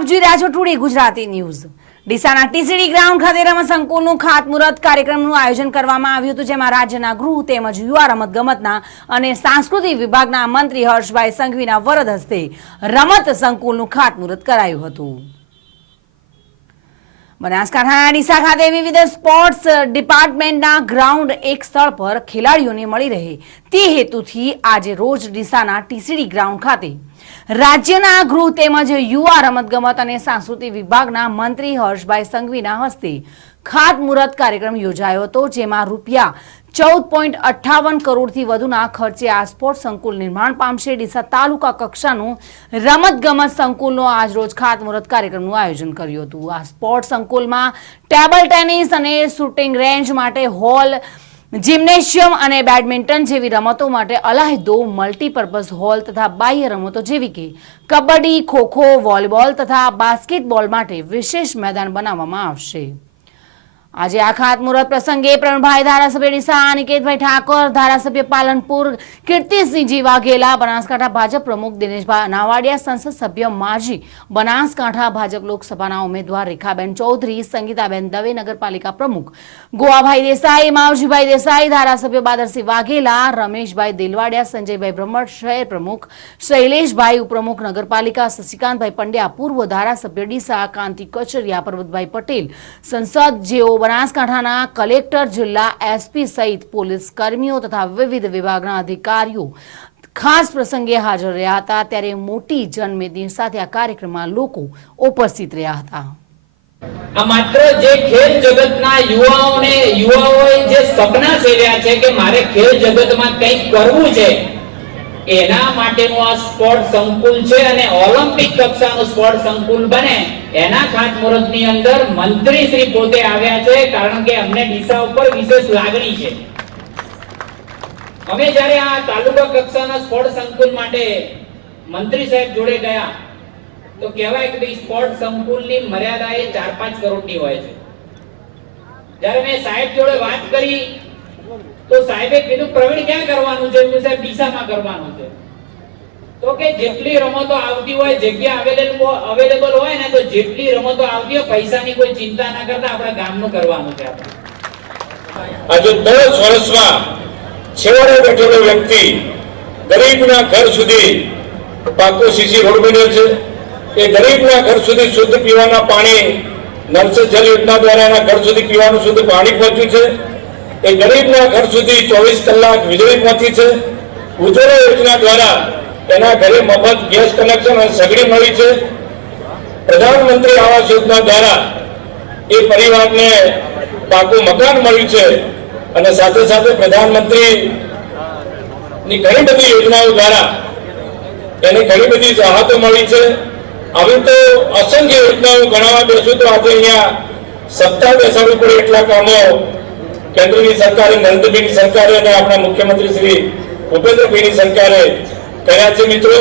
આપ જોઈ રહ્યા છો today Gujarati news. ડીસાના TCD ground ખાતે રમત સંકુલનું ખાતમુહૂર્ત કાર્યક્રમનું આયોજન કરવામાં આવ્યું હતું, જેમાં રાજ્યના ગૃહ તેમજ યુવા રમતગમતના અને સાંસ્કૃતિક વિભાગના મંત્રી હર્ષભાઈ સંઘવીના વરદ હસ્તે રમત સંકુલનું ખાતમુહૂર્ત કરાયું હતું। બનાસકાંઠાના ડીસા ખાતે વિવિધ સ્પોર્ટ્સ ડિપાર્ટમેન્ટના ગ્રાઉન્ડ એક સ્થળ પર ખેલાડીઓને મળી રહે તે હેતુથી આજે રોજ ડીસાના ટીસીડી ગ્રાઉન્ડ ખાતે રાજ્યના ગૃહ તેમજ યુવા રમતગમત અને સાંસ્કૃતિક વિભાગના મંત્રી હર્ષભાઈ સંઘવીના હસ્તે ખાતમુહૂર્ત કાર્યક્રમ યોજાયો હતો, જેમાં રૂપિયા 14.58 કરોડથી વધુના ખર્ચે આ સ્પોર્ટ્સ સંકુલ નિર્માણ પામશે। ડીસા તાલુકા કક્ષાનું રમતગમત સંકુલનો આજરોજ ખાતમુહૂર્ત કાર્યક્રમનું આયોજન કર્યું હતું। આ સ્પોર્ટ્સ સંકુલમાં ટેબલ ટેનિસ અને શૂટિંગ રેન્જ માટે હોલ, જિમ્નેશિયમ અને બેડમિન્ટન જેવી રમતો માટે અલાયદો મલ્ટીપર્પઝ હોલ તથા બાહ્ય રમતો જેવી કે કબડ્ડી, ખોખો, વોલીબોલ તથા બાસ્કેટબોલ માટે વિશેષ મેદાન બનાવવામાં આવશે। આજે આ ખાતમુહૂર્ત પ્રસંગે પ્રવીણભાઈ ધારાસભ્ય ડીસા, અનિકેતભાઈ ઠાકોર ધારાસભ્ય પાલનપુર, કીર્તિસિંહજી વાઘેલા બનાસકાંઠા ભાજપ પ્રમુખ, દિનેશભાઈ નાવાડિયા સંસદ સભ્ય માજી બનાસકાંઠા ભાજપ લોકસભાના ઉમેદવાર રેખાબેન ચૌધરી, સંગીતાબેન દવે નગરપાલિકા પ્રમુખ, ગોવાભાઈ દેસાઈ, માવજીભાઈ દેસાઈ ધારાસભ્ય બાદરસિંહ વાઘેલા, રમેશભાઈ દેલવાડિયા, સંજયભાઈ બ્રહ્મટ શહેર પ્રમુખ, શૈલેષભાઈ ઉપપ્રમુખ નગરપાલિકા, શશિકાંતભાઈ પંડ્યા પૂર્વ ધારાસભ્ય ડીસા, કાંતિ કચરિયા, પરબતભાઈ પટેલ સંસદ જેઓ બનાસકાંઠાના કલેક્ટર, જિલ્લા એસપી સહિત પોલીસ કર્મીઓ તથા વિવિધ વિભાગના અધિકારીઓ ખાસ પ્રસંગે હાજર રહ્યા હતા। ત્યારે મોટી જનમેદની સાથે આ કાર્યક્રમમાં લોકો ઉપસ્થિત રહ્યા હતા। આ માત્ર જે ખેલ જગતના યુવાઓએ જે સપના સેવ્યા છે કે મારે ખેલ જગતમાં કંઈક કરવું છે, એના માટેનું આ સ્પોર્ટ સંકુલ છે અને ઓલિમ્પિક કક્ષાનું સ્પોર્ટ સંકુલ બને એના ખાતમુહૂર્તની અંદર મંત્રી શ્રી પોતે આવ્યા છે, કારણ કે અમને ડીસા ઉપર વિશેષ લાગણી છે। અમે જ્યારે આ તાલુકા કક્ષાના સ્પોર્ટ સંકુલ માટે મંત્રી સાહેબ જોડે ગયા તો કહેવાય કે ભાઈ સ્પોર્ટ સંકુલની મર્યાદા એ 4-5 કરોડની હોય છે। જ્યારે મેં સાહેબ જોડે વાત કરી તો સાહેબે કીધું પ્રવીણ ક્યાં કરવાનું છે? હું સાહેબ ડીસામાં કરવાનું છે। તો કે જેટલી રમતો આવતી હોય, જગ્યા અવેલેબલ હોય ને, તો જેટલી રમતો આવતી હોય પૈસાની કોઈ ચિંતા ના કરતા આપણા ગામનું કરવાનું છે। આજે 10 વર્ષમાં છેવાડે બેઠેલો વ્યક્તિ ગરીબના ઘર સુધી પાકો સીસી રોડ બન્યો છે, એ ગરીબના ઘર સુધી શુદ્ધ પીવાના પાણી નળ સે જલ યોજના દ્વારા એના ઘર સુધી પીવાનું શુદ્ધ પાણી પહોંચ્યું છે। એ ગરીબના ઘર સુધી 24 કલાક વીજળી પહોંચી છે। ઉજ્જવલા યોજના દ્વારા એના ઘરે મફત ગેસ કનેક્શન અને સગડી મળી છે। પ્રધાનમંત્રી આવાસ યોજના દ્વારા એ પરિવારને પાકું મકાન મળ્યું છે અને સાથે સાથે પ્રધાનમંત્રી ની ઘણી બધી યોજનાઓ દ્વારા એને ઘણી બધી રાહતો મળી છે। આવી તો અસંખ્ય યોજનાઓ ગણાવવા બેસું તો આજે અહીંયા સત્તા બેસાડવી પડે એટલા કામો કેન્દ્રની સરકારે, નરેન્દ્રભાઈની સરકારે અને આપણા મુખ્યમંત્રી શ્રી ભૂપેન્દ્રભાઈની સરકારે કર્યા છે। મિત્રો,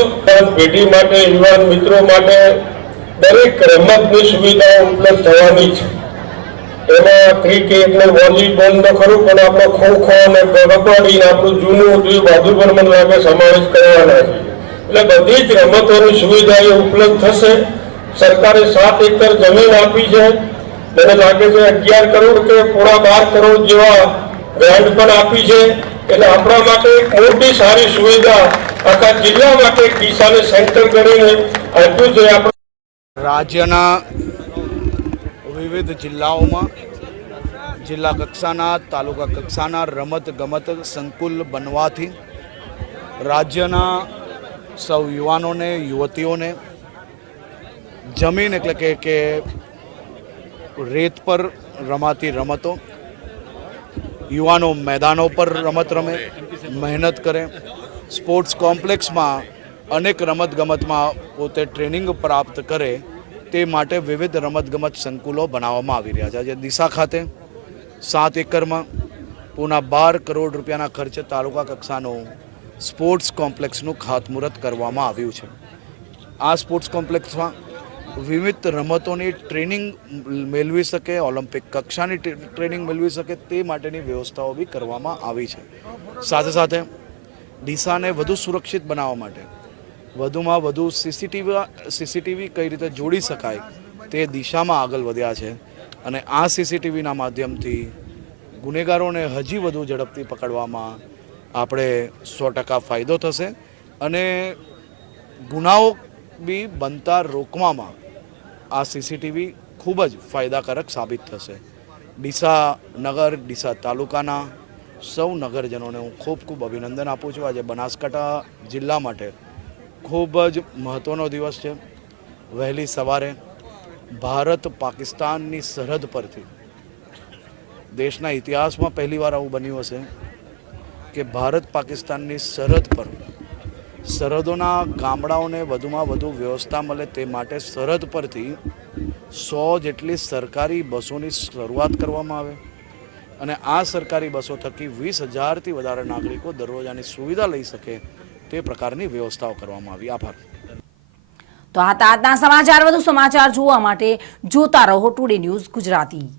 પેઢી માટે, યુવાન મિત્રો માટે દરેક રમતની સુવિધાઓ ઉપલબ્ધ થવાની છે। એમાં ક્રિકેટ ને વોલીબોલ ને ખરું, પણ આપણો ખોખો અને કબડ્ડી આપણું જૂનું બહાદુર મને લાગે સમાવેશ કરવાના છે। એટલે બધી જ રમતોની સુવિધા ઉપલબ્ધ થશે। સરકારે 7 એકર જમીન આપી છે, મને લાગે છે 11 કરોડ કે પોણા 12 કરોડ જેવા ગ્રાન્ટ પણ આપી છે। એટલે આપણા માટે એક મોટી સારી સુવિધા આખા જિલ્લા માટે ડીસાને સેન્ટર કરીને આપ્યું છે। આપણે રાજ્યના વિવિધ જિલ્લાઓમાં જિલ્લા કક્ષાના, તાલુકા કક્ષાના રમત ગમત સંકુલ બનવાથી રાજ્યના સૌ યુવાનોને, યુવતીઓને જમીન એટલે કે રેત પર રમાતી રમતો, યુવાનો મેદાનો પર રમત રમે, મહેનત કરે, સ્પોર્ટ્સ કોમ્પ્લેક્સમાં અનેક રમતગમતમાં પોતે ટ્રેનિંગ પ્રાપ્ત કરે, તે માટે વિવિધ રમતગમત સંકુલો બનાવવામાં આવી રહ્યા છે। આજે ડીસા ખાતે 7 એકરમાં પૂના 12 કરોડ રૂપિયાના ખર્ચે તાલુકા કક્ષાનું સ્પોર્ટ્સ કોમ્પ્લેક્સનું ખાતમુહૂર્ત કરવામાં આવ્યું છે। આ સ્પોર્ટ્સ કોમ્પ્લેક્સમાં વિવિધ રમતોની ટ્રેનિંગ મેળવી શકે, ઓલિમ્પિક કક્ષાની ટ્રેનિંગ મેળવી શકે તે માટેની વ્યવસ્થાઓ બી કરવામાં આવી છે। સાથે સાથે ડીસાને વધુ સુરક્ષિત બનાવવા માટે વધુમાં વધુ સીસીટીવી કઈ રીતે જોડી શકાય તે દિશામાં આગળ વધ્યા છે અને આ સીસીટીવીના માધ્યમથી ગુનેગારોને હજી વધુ ઝડપથી પકડવામાં આપણે 100% ફાયદો થશે અને ગુનાઓ બી બનતા રોકવામાં આ સીસીટીવી ખૂબ જ ફાયદાકારક સાબિત થશે. ડીસા નગર, ડીસા તાલુકાના સૌ નગરજનોને હું ખૂબ ખૂબ અભિનંદન આપું છું. આજે બનાસકાંઠા જિલ્લા માટે ખૂબ જ મહત્ત્વનો દિવસ છે. વહેલી સવારે ભારત પાકિસ્તાનની સરહદ પરથી દેશના ઇતિહાસમાં પહેલીવાર આવું બન્યું હશે કે ભારત પાકિસ્તાનની સરહદ પર સરહદોના ગામડાઓને વધુમાં વધુ વ્યવસ્થા મળે તે માટે સરહદ પરથી 100 જેટલી સરકારી બસોની શરૂઆત કરવામાં આવે અને આ સરકારી બસો થકી 20,000થી વધારે નાગરિકો દરરોજ આની સુવિધા લઈ શકે તે પ્રકારની વ્યવસ્થાઓ કરવામાં આવી. આભાર. તો આ હતા આજના સમાચાર. વધુ સમાચાર જોવા માટે જોતા રહો ટુડે ન્યૂઝ ગુજરાતી.